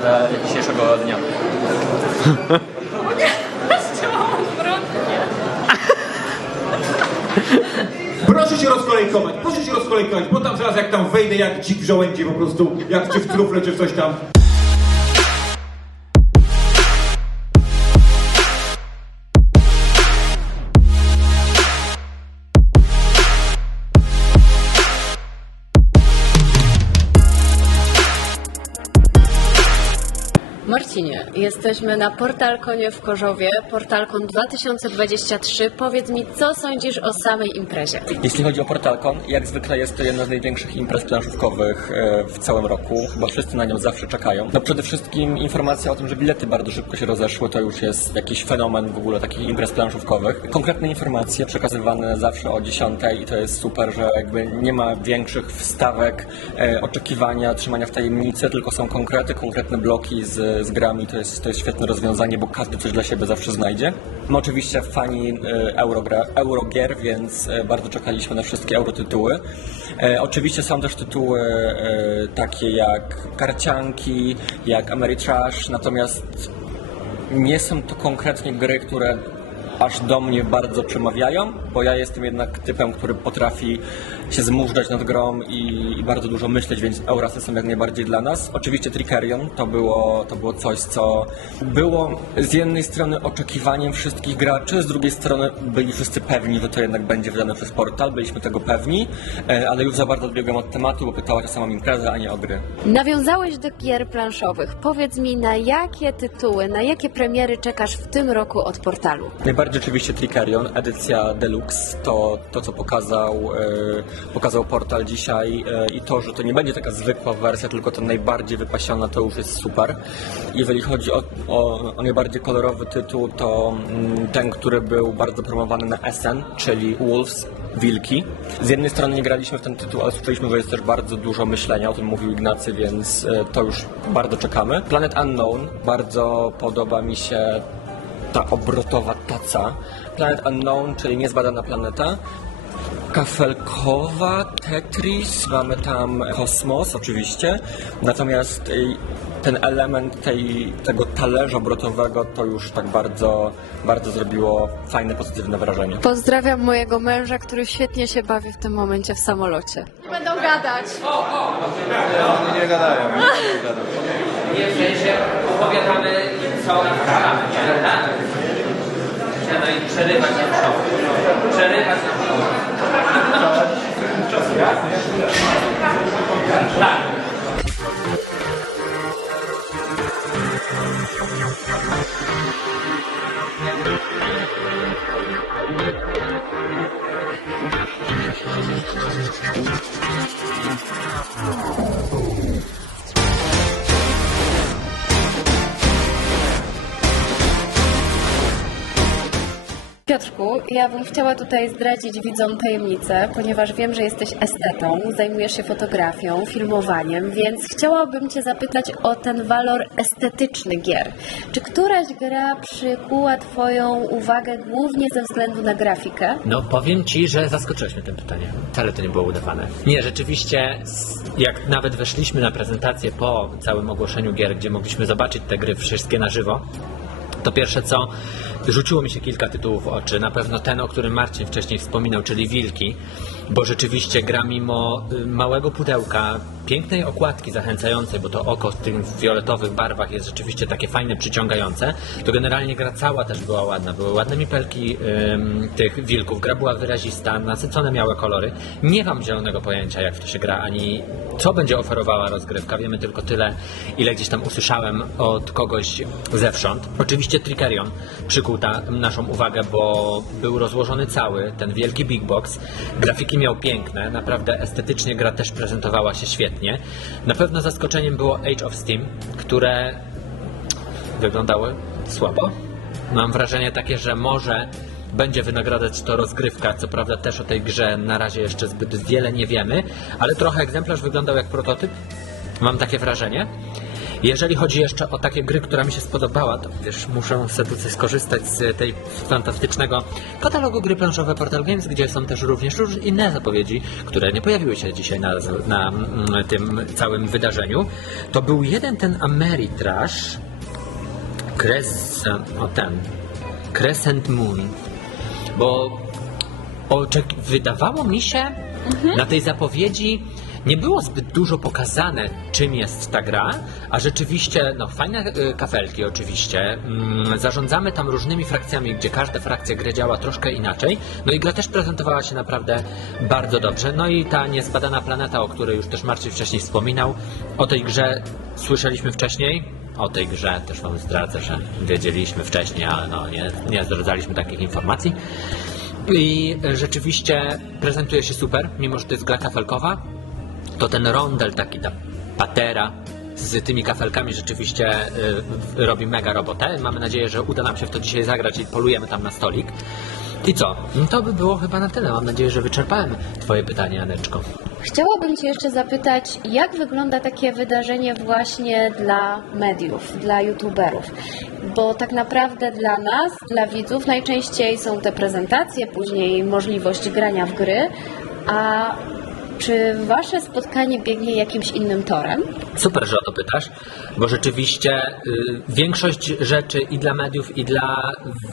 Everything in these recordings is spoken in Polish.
Dla dzisiejszego dnia. Proszę się rozkolejkować, proszę się rozkolejkować, bo tam zaraz jak tam wejdę jak dzik w żołędzie po prostu, jak czy w trufle, czy w coś tam. Jesteśmy na Portalkonie w Korzowie, Portalkon 2023. Powiedz mi, co sądzisz o samej imprezie? Jeśli chodzi o Portalkon, jak zwykle jest to jedna z największych imprez planszówkowych e, w całym roku. Chyba wszyscy na nią zawsze czekają. No przede wszystkim informacja o tym, że bilety bardzo szybko się rozeszły, to już jest jakiś fenomen w ogóle takich imprez planszówkowych. Konkretne informacje przekazywane zawsze o 10 i to jest super, że jakby nie ma większych wstawek, e, oczekiwania, trzymania w tajemnicy, tylko są konkrety, konkretne bloki z, z grami. To jest, to jest świetne rozwiązanie, bo każdy coś dla siebie zawsze znajdzie. My oczywiście fani e, Eurogra, Eurogier, więc e, bardzo czekaliśmy na wszystkie Eurotytuły. E, oczywiście są też tytuły takie jak Karcianki, jak Ameritrash, natomiast nie są to konkretnie gry, które aż do mnie bardzo przemawiają, bo ja jestem jednak typem, który potrafi się zmużdżać nad grą i, i bardzo dużo myśleć, więc Eurasy są jak najbardziej dla nas. Oczywiście Trickerion to było, to było coś, co było z jednej strony oczekiwaniem wszystkich graczy, z drugiej strony byli wszyscy pewni, że to jednak będzie wydane przez portal, byliśmy tego pewni, e, ale już za bardzo odbiegłem od tematu, bo pytałaś o samą imprezę, a nie o gry. Nawiązałeś do gier planszowych. Powiedz mi, na jakie tytuły, na jakie premiery czekasz w tym roku od portalu? Najbardziej oczywiście Trickerion, edycja Deluxe, to, to co pokazał, e, pokazał portal dzisiaj e, i to, że to nie będzie taka zwykła wersja, tylko to najbardziej wypasiona, to już jest super. Jeżeli chodzi o, o, o najbardziej kolorowy tytuł, to mm, ten, który był bardzo promowany na SN, czyli Wolves, Wilki. Z jednej strony nie graliśmy w ten tytuł, ale słyszeliśmy, że jest też bardzo dużo myślenia, o tym mówił Ignacy, więc e, to już bardzo czekamy. Planet Unknown, bardzo podoba mi się ta obrotowa taca. Planet Unknown, czyli niezbadana planeta. Kafelkowa, Tetris, mamy tam kosmos oczywiście, natomiast y, ten element tej, tego talerza obrotowego to już tak bardzo, bardzo zrobiło fajne, pozytywne wrażenie. Pozdrawiam mojego męża, który świetnie się bawi w tym momencie w samolocie. Będą gadać. Nie gadają, nie gadają. Nie, w sensie opowiadamy co rozmawiamy, nie? Tak? No i przerywać na show. Przerywać na show. Tak. Piotrku, ja bym chciała tutaj zdradzić widzom tajemnicę, ponieważ wiem, że jesteś estetą, zajmujesz się fotografią, filmowaniem, więc chciałabym Cię zapytać o ten walor estetyczny gier. Czy któraś gra przykuła Twoją uwagę głównie ze względu na grafikę? No powiem Ci, że zaskoczyłeś mnie tym pytaniem. Wcale to nie było udawane. Nie, rzeczywiście, jak nawet weszliśmy na prezentację po całym ogłoszeniu gier, gdzie mogliśmy zobaczyć te gry wszystkie na żywo, to pierwsze co, rzuciło mi się kilka tytułów w oczy. Na pewno ten, o którym Marcin wcześniej wspominał, czyli Wilki, bo rzeczywiście gra mimo y, małego pudełka, pięknej okładki zachęcającej, bo to oko w tych fioletowych barwach jest rzeczywiście takie fajne, przyciągające, to generalnie gra cała też była ładna. Były ładne mipelki ym, tych wilków, gra była wyrazista, nasycone miały kolory. Nie mam zielonego pojęcia, jak w to się gra, ani co będzie oferowała rozgrywka. Wiemy tylko tyle, ile gdzieś tam usłyszałem od kogoś zewsząd. Oczywiście Trickerion przykuł naszą uwagę, bo był rozłożony cały, ten wielki big box. Grafiki miał piękne, naprawdę estetycznie gra też prezentowała się świetnie. Na pewno zaskoczeniem było Age of Steam, które wyglądały słabo. Mam wrażenie takie, że może będzie wynagradzać to rozgrywka. Co prawda też o tej grze na razie jeszcze zbyt wiele nie wiemy, ale trochę egzemplarz wyglądał jak prototyp. Mam takie wrażenie. Jeżeli chodzi jeszcze o takie gry, która mi się spodobała, to wiesz, muszę sobie tutaj skorzystać z tej fantastycznego katalogu gry planszowe Portal Games, gdzie są też również inne zapowiedzi, które nie pojawiły się dzisiaj na, na mm, tym całym wydarzeniu. To był jeden ten Ameritrash, Crescent, o ten, Crescent Moon, bo oczek- wydawało mi się na tej zapowiedzi nie było zbyt dużo pokazane, czym jest ta gra, a rzeczywiście, no fajne y, kafelki oczywiście. Mm, zarządzamy tam różnymi frakcjami, gdzie każda frakcja gry działa troszkę inaczej. No i gra też prezentowała się naprawdę bardzo dobrze. No i ta niezbadana planeta, o której już też Marcin wcześniej wspominał, o tej grze słyszeliśmy wcześniej, o tej grze też Wam zdradzę, że wiedzieliśmy wcześniej, ale no nie, nie zdradzaliśmy takich informacji. I rzeczywiście prezentuje się super, mimo że to jest gra kafelkowa, to ten rondel taki, ta patera z tymi kafelkami rzeczywiście y, robi mega robotę. Mamy nadzieję, że uda nam się w to dzisiaj zagrać i polujemy tam na stolik. I co? No To by było chyba na tyle. Mam nadzieję, że wyczerpałem Twoje pytanie, Aneczko. Chciałabym Cię jeszcze zapytać, jak wygląda takie wydarzenie właśnie dla mediów, dla youtuberów? Bo tak naprawdę dla nas, dla widzów, najczęściej są te prezentacje, później możliwość grania w gry, a czy Wasze spotkanie biegnie jakimś innym torem? Super, że o to pytasz, bo rzeczywiście y, większość rzeczy i dla mediów, i dla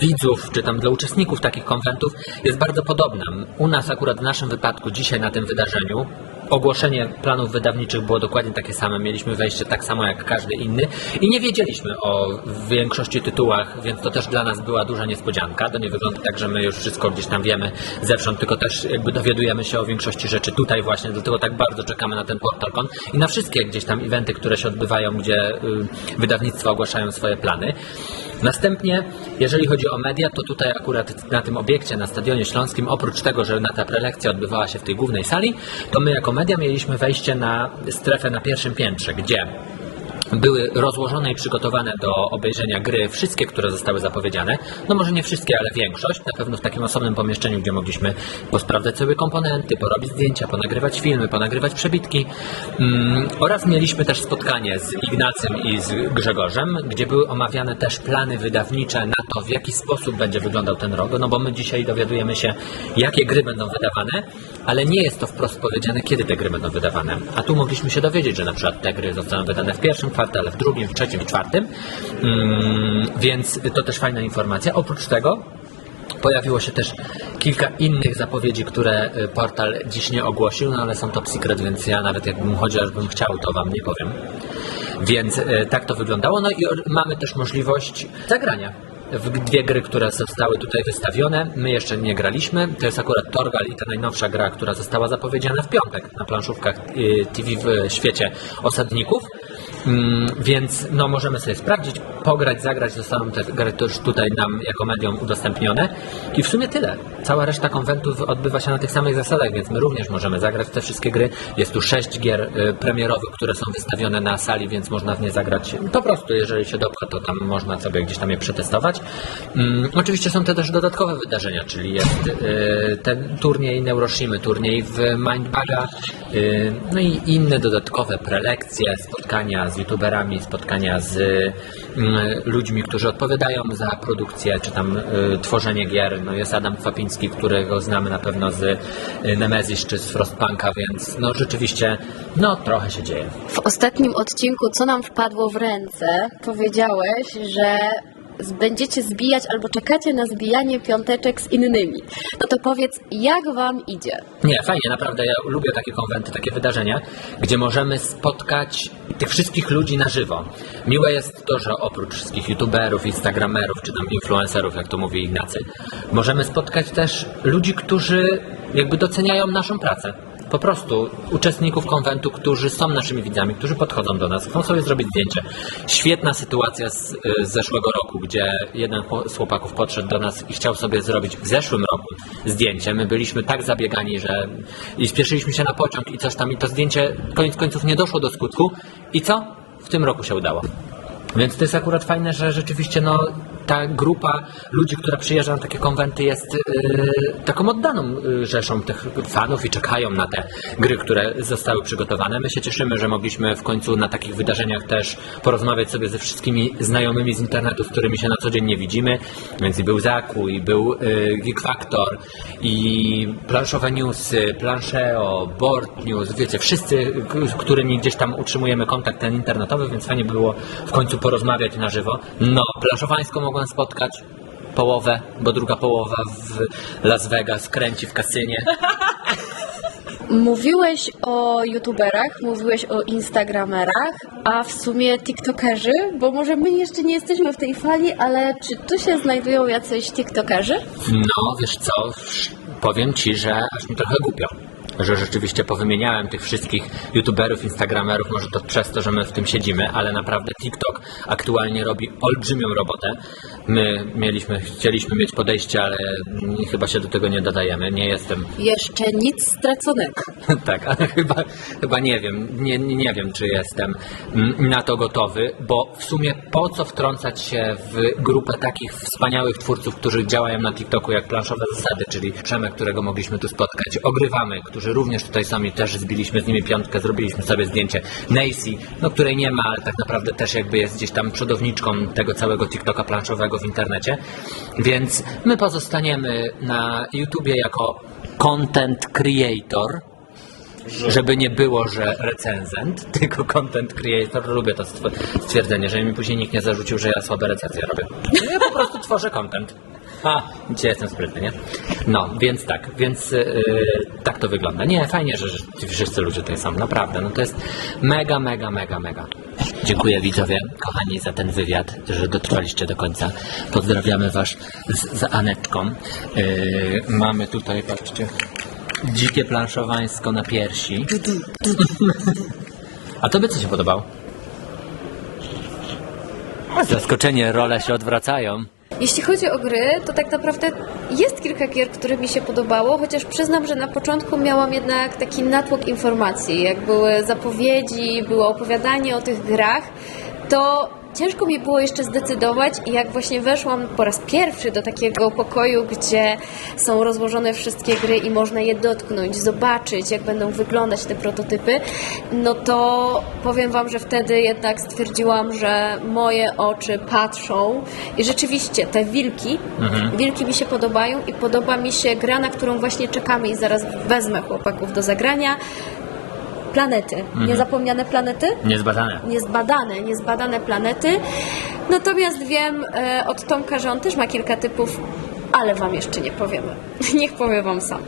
widzów, czy tam dla uczestników takich konwentów jest bardzo podobna. U nas akurat w naszym wypadku dzisiaj na tym wydarzeniu ogłoszenie planów wydawniczych było dokładnie takie same, mieliśmy wejście tak samo jak każdy inny i nie wiedzieliśmy o większości tytułach, więc to też dla nas była duża niespodzianka. To nie wygląda tak, że my już wszystko gdzieś tam wiemy zewsząd, tylko też jakby dowiadujemy się o większości rzeczy tutaj właśnie, dlatego tak bardzo czekamy na ten PortalCon i na wszystkie gdzieś tam eventy, które się odbywają, gdzie y, wydawnictwa ogłaszają swoje plany. Następnie, jeżeli chodzi o media, to tutaj akurat na tym obiekcie, na Stadionie Śląskim, oprócz tego, że ta prelekcja odbywała się w tej głównej sali, to my jako media mieliśmy wejście na strefę na pierwszym piętrze, gdzie były rozłożone i przygotowane do obejrzenia gry wszystkie, które zostały zapowiedziane. No może nie wszystkie, ale większość. Na pewno w takim osobnym pomieszczeniu, gdzie mogliśmy posprawdzać sobie komponenty, porobić zdjęcia, ponagrywać filmy, ponagrywać przebitki. Mm, oraz mieliśmy też spotkanie z Ignacym i z Grzegorzem, gdzie były omawiane też plany wydawnicze na to, w jaki sposób będzie wyglądał ten rok. No bo my dzisiaj dowiadujemy się, jakie gry będą wydawane, ale nie jest to wprost powiedziane, kiedy te gry będą wydawane. A tu mogliśmy się dowiedzieć, że na przykład te gry zostaną wydane w pierwszym kwartale, w drugim, w trzecim, w czwartym. Mm, więc to też fajna informacja. Oprócz tego Pojawiło się też kilka innych zapowiedzi, które y, portal dziś nie ogłosił, no ale są top secret, więc ja nawet jakbym chociażbym chciał, to wam nie powiem. Więc y, tak to wyglądało. No i mamy też możliwość zagrania w dwie gry, które zostały tutaj wystawione. My jeszcze nie graliśmy. To jest akurat Torgal i ta najnowsza gra, która została zapowiedziana w piątek na planszówkach y, TV w świecie osadników. Mm, Więc no, możemy sobie sprawdzić, pograć, zagrać. Zostaną te gry też tutaj nam jako medium udostępnione. I w sumie tyle. Cała reszta konwentów odbywa się na tych samych zasadach, więc my również możemy zagrać te wszystkie gry. Jest tu sześć gier y, premierowych, które są wystawione na sali, więc można w nie zagrać po prostu, jeżeli się dopcha, to tam można sobie gdzieś tam je przetestować. Mm, oczywiście są te też dodatkowe wydarzenia, czyli jest y, ten turniej Neuroshimy, turniej w Mindbaga, y, no i inne dodatkowe prelekcje, spotkania z youtuberami, spotkania z mm, ludźmi, którzy odpowiadają za produkcję, czy tam y, tworzenie gier. No jest Adam Kwapiński, którego znamy na pewno z Nemesis czy z Frostpunka, więc no rzeczywiście, no trochę się dzieje. W ostatnim odcinku, co nam wpadło w ręce, powiedziałeś, że będziecie zbijać albo czekacie na zbijanie piąteczek z innymi. No to powiedz, jak wam idzie? Nie, fajnie, naprawdę. Ja lubię takie konwenty, takie wydarzenia, gdzie możemy spotkać tych wszystkich ludzi na żywo. Miłe jest to, że oprócz wszystkich youtuberów, instagramerów, czy tam influencerów, jak to mówi Ignacy, możemy spotkać też ludzi, którzy jakby doceniają naszą pracę. Po prostu uczestników konwentu, którzy są naszymi widzami, którzy podchodzą do nas, chcą sobie zrobić zdjęcie. Świetna sytuacja z, y, z zeszłego roku, gdzie jeden z chłopaków podszedł do nas i chciał sobie zrobić w zeszłym roku zdjęcie. My byliśmy tak zabiegani, że i spieszyliśmy się na pociąg i coś tam i to zdjęcie koniec końców nie doszło do skutku. I co? W tym roku się udało. Więc to jest akurat fajne, że rzeczywiście no, ta grupa ludzi, która przyjeżdża na takie konwenty jest e, taką oddaną e, rzeszą tych fanów i czekają na te gry, które zostały przygotowane. My się cieszymy, że mogliśmy w końcu na takich wydarzeniach też porozmawiać sobie ze wszystkimi znajomymi z internetu, z którymi się na co dzień nie widzimy, więc i był Zaku, i był e, Geek Factor, i planszowe newsy, planszeo, board news, wiecie, wszyscy, z którymi gdzieś tam utrzymujemy kontakt ten internetowy, więc fajnie było w końcu porozmawiać na żywo. No, planszowańsko mogłem spotkać połowę, bo druga połowa w Las Vegas kręci w kasynie. Mówiłeś o youtuberach, mówiłeś o instagramerach, a w sumie tiktokerzy, bo może my jeszcze nie jesteśmy w tej fali, ale czy tu się znajdują jacyś tiktokerzy? No, wiesz co, powiem ci, że aż mi trochę głupio. Że rzeczywiście powymieniałem tych wszystkich youtuberów, instagramerów, może to przez to, że my w tym siedzimy, ale naprawdę TikTok aktualnie robi olbrzymią robotę. My mieliśmy, chcieliśmy mieć podejście, ale chyba się do tego nie dodajemy. Nie jestem Jeszcze nic straconego. tak, ale chyba, chyba nie wiem, nie, nie nie wiem, czy jestem mm, na to gotowy, bo w sumie po co wtrącać się w grupę takich wspaniałych twórców, którzy działają na TikToku jak planszowe zasady, czyli Przemek, którego mogliśmy tu spotkać, Ogrywamy, którzy również tutaj sami też zbiliśmy z nimi piątkę, zrobiliśmy sobie zdjęcie, Nacy, no której nie ma, ale tak naprawdę też jakby jest gdzieś tam przodowniczką tego całego TikToka planszowego w internecie, więc my pozostaniemy na YouTubie jako content creator, żeby nie było, że recenzent, tylko content creator. Lubię to stw- stwierdzenie, żeby mi później nikt nie zarzucił, że ja słabe recenzje robię. Ja po prostu tworzę content. A, dzisiaj jestem sprytny, nie? No, więc tak, więc yy, tak to wygląda. Nie, fajnie, że, że wszyscy ludzie tutaj są, naprawdę. No to jest mega, mega, mega, mega. Dziękuję widzowie, kochani, za ten wywiad, że dotrwaliście do końca. Pozdrawiamy Was z, z Anetką. Yy, mamy tutaj, patrzcie, Dzikie planszowańsko na piersi. A tobie co się podobało? Zaskoczenie, role się odwracają. Jeśli chodzi o gry, to tak naprawdę jest kilka gier, które mi się podobało, chociaż przyznam, że na początku miałam jednak taki natłok informacji. Jak były zapowiedzi, było opowiadanie o tych grach, to ciężko mi było jeszcze zdecydować i jak właśnie weszłam po raz pierwszy do takiego pokoju, gdzie są rozłożone wszystkie gry i można je dotknąć, zobaczyć, jak będą wyglądać te prototypy, no to powiem Wam, że wtedy jednak stwierdziłam, że moje oczy patrzą i rzeczywiście te wilki, wilki mi się podobają i podoba mi się gra, na którą właśnie czekamy i zaraz wezmę chłopaków do zagrania. Planety. Niezapomniane planety? Niezbadane. niezbadane, niezbadane planety. Natomiast wiem e, od Tomka, że on też ma kilka typów, ale wam jeszcze nie powiemy. Niech powie wam sam.